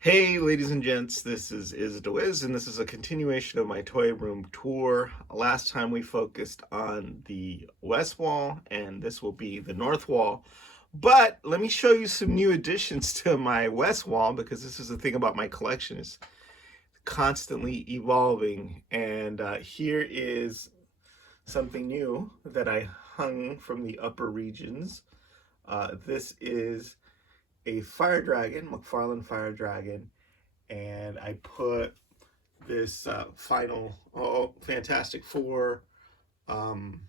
Hey, ladies and gents, this is Wiz, and this is a continuation of my toy room tour. Last time we focused on the west wall, and this will be the north wall. But let me show you some new additions to my west wall, because this is the thing about my collection, is constantly evolving. And here is something new that I hung from the upper regions. This is a fire dragon, McFarlane fire dragon, and I put this final Fantastic Four. Um,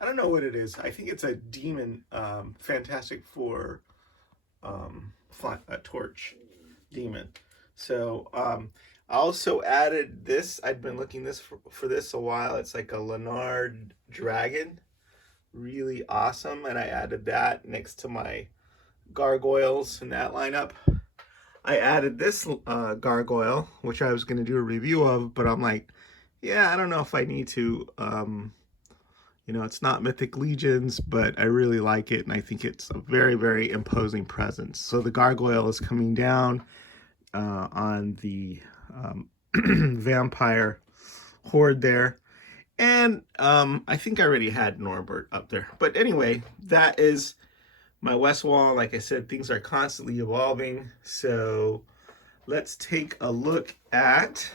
I don't know what it is. I think it's a demon Fantastic Four a torch demon. So I also added this. I'd been looking for this a while. It's like a Leonard dragon, really awesome, and I added that next to my gargoyles in that lineup. I added this gargoyle, which I was going to do a review of, but I'm like, yeah, I don't know if I need to. It's not Mythic Legions, but I really like it, and I think it's a very, very imposing presence. So the gargoyle is coming down on the vampire horde there. And I think I already had Norbert up there. But anyway, that is my west wall. Like I said, things are constantly evolving. So let's take a look at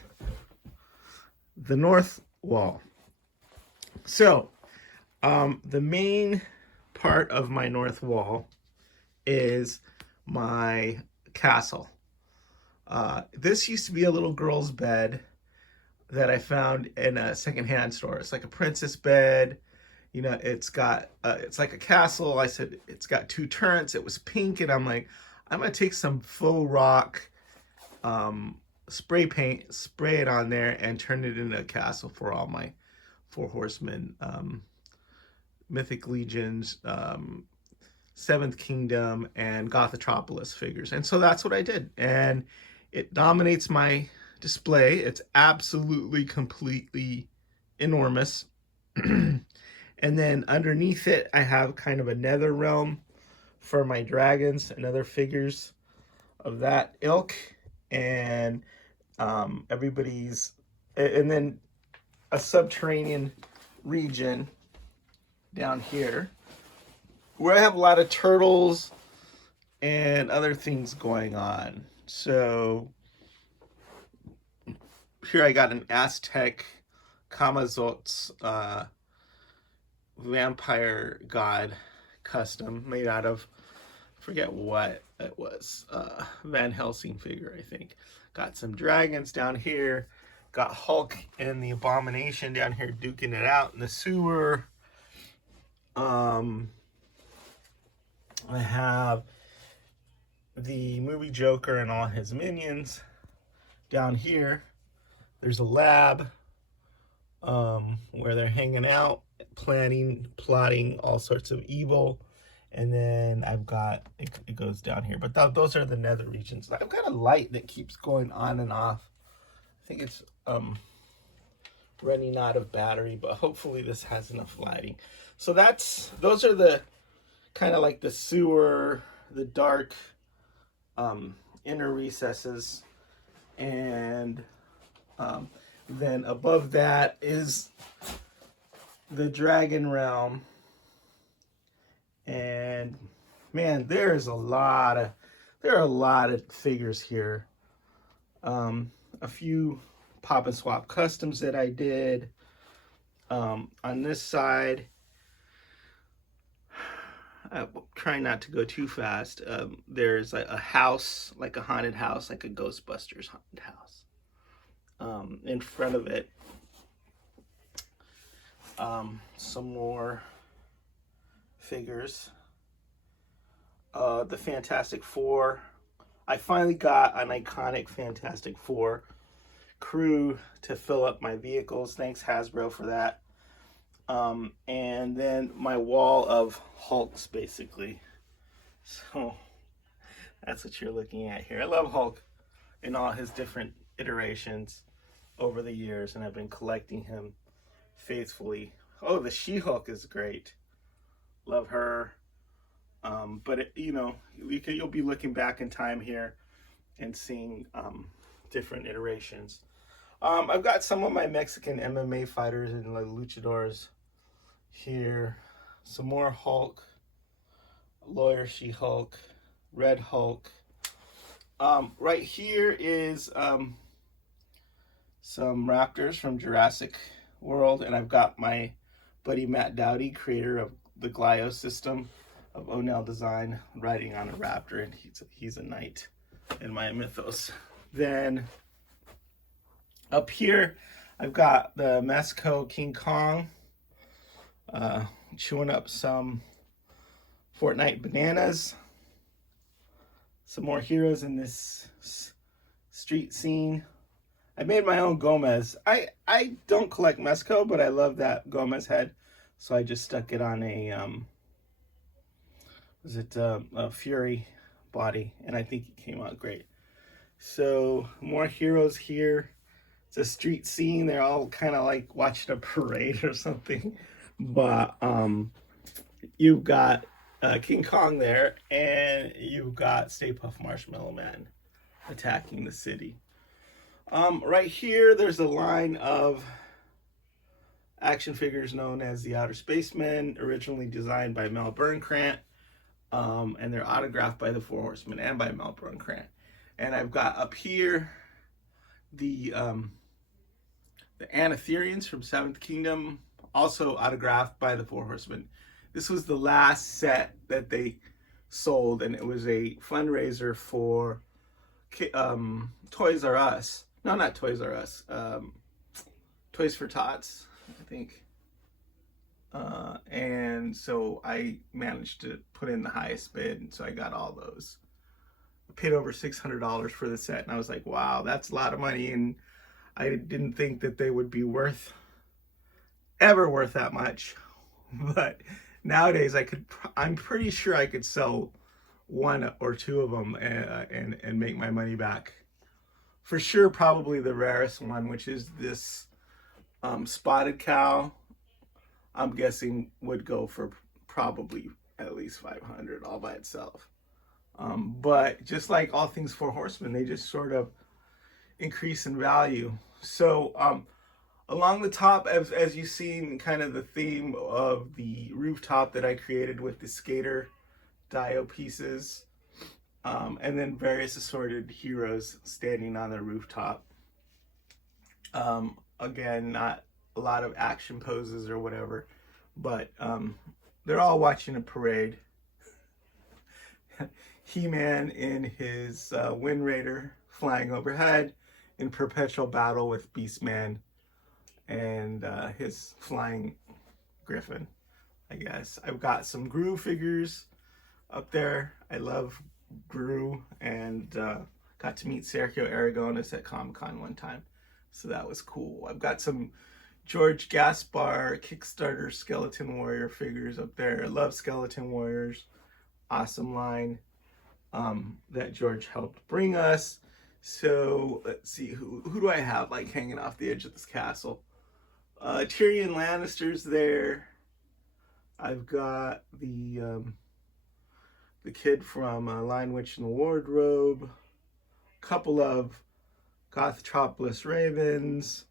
the north wall. So the main part of my north wall is my castle. This used to be a little girl's bed that I found in a secondhand store. It's like a princess bed. It's got it's like a castle. I said it's got two turrets. It was pink, and I'm like, I'm gonna take some faux rock spray paint, spray it on there, and turn it into a castle for all my Four Horsemen, Mythic Legions, Seventh Kingdom, and Gothotropolis figures. And so that's what I did, and it dominates my display. It's absolutely, completely enormous. And then underneath it, I have kind of a nether realm for my dragons and other figures of that ilk. And everybody's, and then a subterranean region down here where I have a lot of turtles and other things going on. So here I got an Aztec Kamazots vampire god custom made out of, forget what it was, Van Helsing figure, I think. Got some dragons down here, got Hulk and the Abomination down here duking it out in the sewer. I have the movie Joker and all his minions down here. There's a lab where they're hanging out, plotting all sorts of evil. And then I've got, it goes down here. But those are the nether regions. I've got a light that keeps going on and off. I think it's running out of battery, but hopefully this has enough lighting. So those are the kind of like the sewer, the dark inner recesses. And then above that is the dragon realm. And man, there are a lot of figures here. A few pop and swap customs that I did. On this side, I'm trying not to go too fast. There's a house, like a haunted house, like a Ghostbusters haunted house. In front of it, some more figures. The Fantastic Four. I finally got an iconic Fantastic Four crew to fill up my vehicles. Thanks Hasbro for that. And then my wall of Hulks, basically. So that's what you're looking at here. I love Hulk in all his different iterations over the years, and I've been collecting him faithfully. Oh, the She-Hulk is great. Love her. But you'll be looking back in time here and seeing different iterations. I've got some of my Mexican MMA fighters and like luchadors here. Some more Hulk, Lawyer She-Hulk, Red Hulk. Right here is some raptors from Jurassic World, and I've got my buddy Matt Dowdy, creator of the Glio system of O'Neill Design, riding on a raptor, and he's a knight in my mythos. Then up here, I've got the Mesco King Kong, chewing up some Fortnite bananas. Some more heroes in this street scene. I made my own Gomez. I don't collect Mesco, but I love that Gomez head, so I just stuck it on a a Fury body, and I think it came out great. So more heroes here. It's a street scene. They're all kind of like watching a parade or something, but you've got King Kong there, and you've got Stay Puft Marshmallow Man attacking the city. Right here, there's a line of action figures known as the Outer Spacemen, originally designed by Mel Burnkrant, and they're autographed by the Four Horsemen and by Mel Burnkrant. And I've got up here the Anatherians from Seventh Kingdom, also autographed by the Four Horsemen. This was the last set that they sold, and it was a fundraiser for Toys R Us. No, not Toys R Us. Toys for Tots, I think. And so I managed to put in the highest bid, and so I got all those. I paid over $600 for the set, and I was like, wow, that's a lot of money, and I didn't think that they would be ever worth that much. But nowadays, I'm pretty sure I could sell one or two of them and make my money back. For sure, probably the rarest one, which is this spotted cow, I'm guessing would go for probably at least 500 all by itself. But just like all things Four Horsemen, they just sort of increase in value. So along the top, as you've seen, kind of the theme of the rooftop that I created with the skater Dio pieces, and then various assorted heroes standing on the rooftop. Again, not a lot of action poses or whatever, but they're all watching a parade. He-Man in his Wind Raider flying overhead in perpetual battle with Beastman and his flying griffin, I guess. I've got some Gru figures up there. I love Gru, and got to meet Sergio Aragonis at Comic-Con one time, so that was cool. I've got some George Gaspar Kickstarter Skeleton Warrior figures up there. I love Skeleton Warriors. Awesome line that George helped bring us. So let's see, who do I have like hanging off the edge of this castle? Tyrion Lannister's there. I've got the kid from Lion Witch in the Wardrobe. A couple of Gothtropolis Ravens.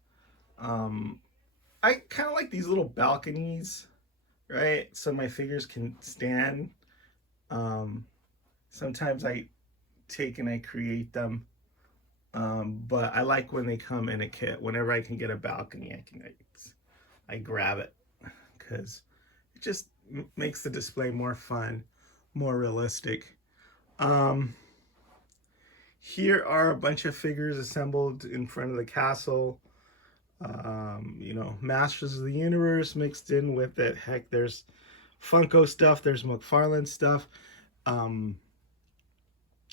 I kind of like these little balconies, right? So my figures can stand. Sometimes I take and I create them. But I like when they come in a kit. Whenever I can get a balcony, I grab it, because it just makes the display more fun, more realistic. Here are a bunch of figures assembled in front of the castle. Masters of the Universe mixed in with it. Heck, there's Funko stuff, there's McFarlane stuff.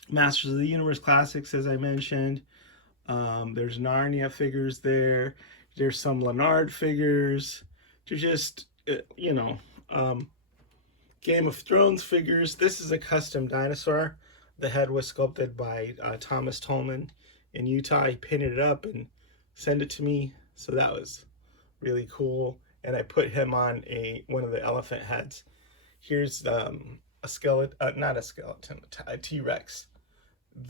Masters of the Universe Classics, as I mentioned. There's Narnia figures there. There's some Leonard figures. There's just, Game of Thrones figures. This is a custom dinosaur. The head was sculpted by Thomas Tolman in Utah. He painted it up and sent it to me, so that was really cool. And I put him on one of the elephant heads. Here's a skeleton, not a skeleton, a T-Rex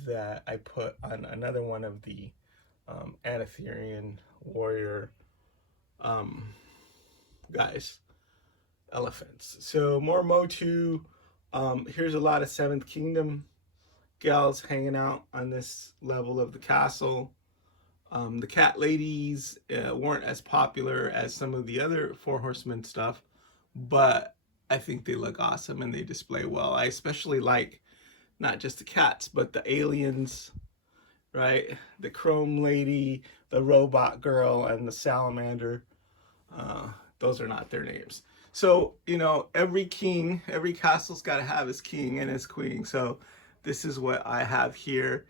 that I put on another one of the Anatherian warrior um, guys, elephants. So more Motu. Here's a lot of Seventh Kingdom gals hanging out on this level of the castle. The cat ladies weren't as popular as some of the other Four Horsemen stuff, but I think they look awesome and they display well. I especially like not just the cats, but the aliens, right? The Chrome Lady, the Robot Girl, and the Salamander. Uh, those are not their names. So, you know, every king, every castle's got to have his king and his queen. So this is what I have here.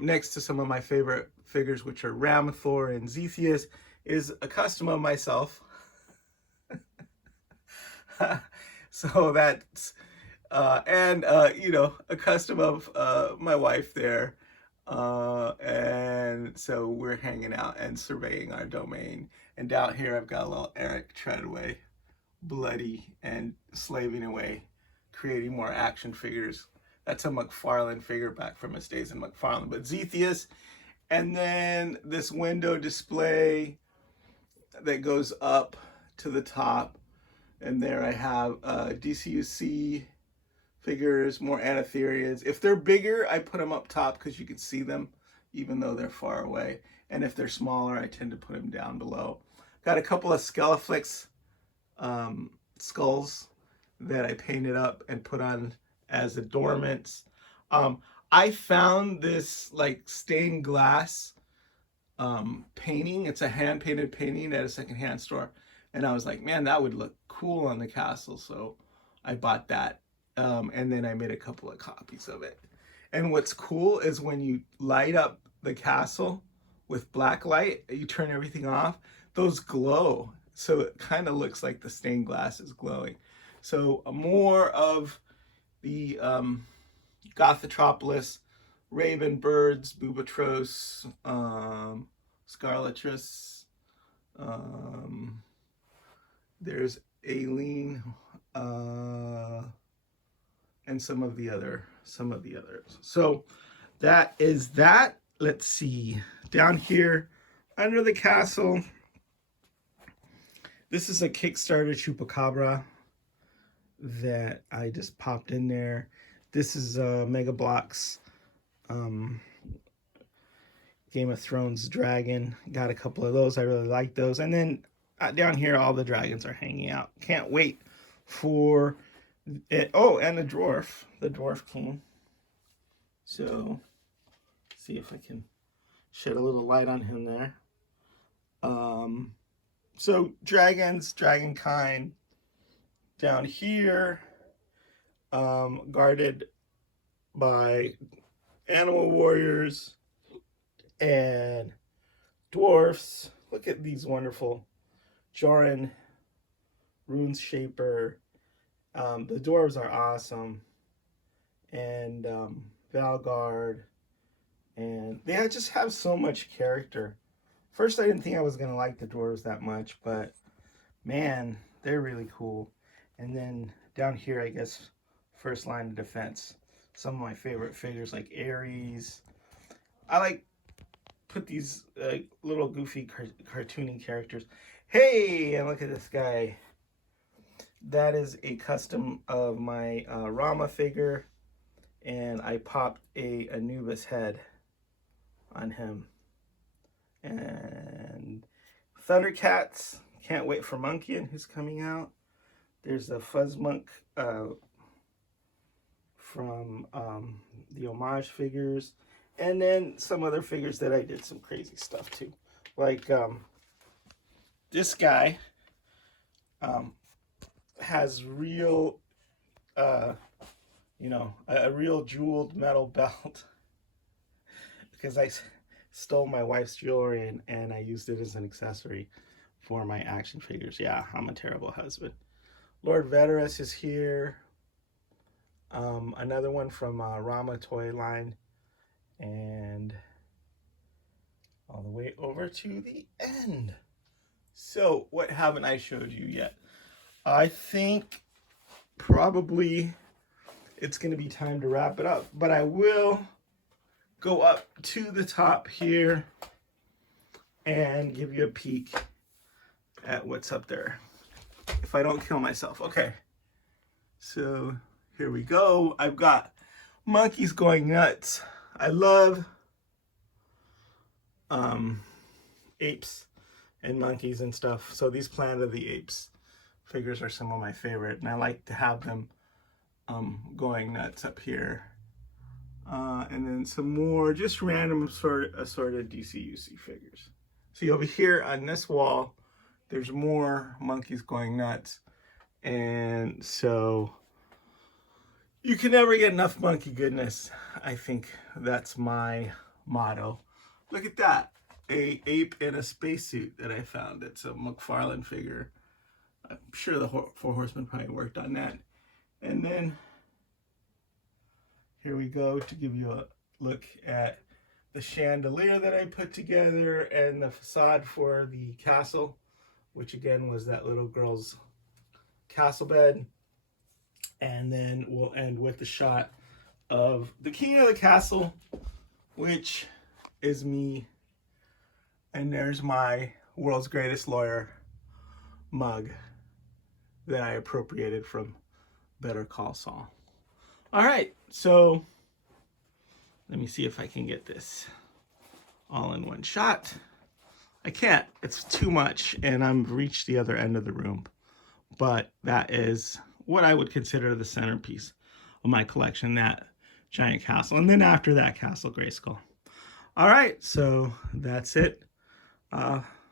Next to some of my favorite figures, which are Ramathor and Zethius, is a custom of myself. So that's, you know, a custom of my wife there. And so we're hanging out and surveying our domain. And down here, I've got a little Eric Treadway, bloody and slaving away, creating more action figures. That's a McFarlane figure back from his days in McFarlane. But Zethius, and then this window display that goes up to the top. And there I have DCUC figures, more Anatherians. If they're bigger, I put them up top because you can see them, even though they're far away. And if they're smaller, I tend to put them down below. Got a couple of Skeleflix skulls that I painted up and put on as adornments. I found this like stained glass painting. It's a hand painted painting at a secondhand store. And I was like, man, that would look cool on the castle. So I bought that. And then I made a couple of copies of it. And what's cool is when you light up the castle with black light, you turn everything off, those glow. So it kind of looks like the stained glass is glowing. So more of the Gothotropolis, Raven Birds, Bubatros, Scarlatrus, there's Aileen, and some of the others. So that is that. Let's see. Down here under the castle, this is a Kickstarter Chupacabra that I just popped in there. This is Megabloks Game of Thrones dragon. Got a couple of those. I really like those. And then down here, all the dragons are hanging out. Can't wait for it. Oh, and the dwarf king. So, see if I can shed a little light on him there. So dragons, dragonkind. Down here, guarded by animal warriors and dwarfs. Look at these wonderful Joran, Runeshaper. The dwarves are awesome. And Valgard. And they just have so much character. First, I didn't think I was going to like the dwarves that much, but man, they're really cool. And then down here, I guess, first line of defense. Some of my favorite figures like Ares. I like put these little goofy cartoony characters. Hey, and look at this guy. That is a custom of my Rama figure. And I popped a Anubis head on him. And Thundercats. Can't wait for Monkian, who's coming out. There's a Fuzzmonk from the homage figures. And then some other figures that I did some crazy stuff to. Like this guy has real, you know, a real jeweled metal belt. Because I stole my wife's jewelry and I used it as an accessory for my action figures. Yeah, I'm a terrible husband. Lord Veterus is here. Another one from Rama Toy Line. And all the way over to the end. So, what haven't I showed you yet? I think probably it's going to be time to wrap it up. But I will go up to the top here and give you a peek at what's up there. If I don't kill myself. Okay. So here we go. I've got monkeys going nuts. I love apes and monkeys and stuff. So these Planet of the Apes figures are some of my favorite, and I like to have them going nuts up here. And then some more just random assorted DCUC figures. See over here on this wall, there's more monkeys going nuts. And so you can never get enough monkey goodness. I think that's my motto. Look at that. A ape in a spacesuit that I found. It's a McFarlane figure. I'm sure the Four Horsemen probably worked on that. And then here we go to give you a look at the chandelier that I put together and the facade for the castle, which again was that little girl's castle bed. And then we'll end with the shot of the king of the castle, which is me. And there's my world's greatest lawyer mug that I appropriated from Better Call Saul. All right, so let me see if I can get this all in one shot. I can't, it's too much, and I've reached the other end of the room. But that is what I would consider the centerpiece of my collection, that giant castle. And then after that, Castle Grayskull. All right, so that's it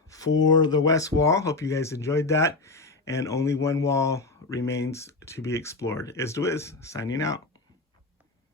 for the west wall. Hope you guys enjoyed that. And only one wall remains to be explored. Is signing out.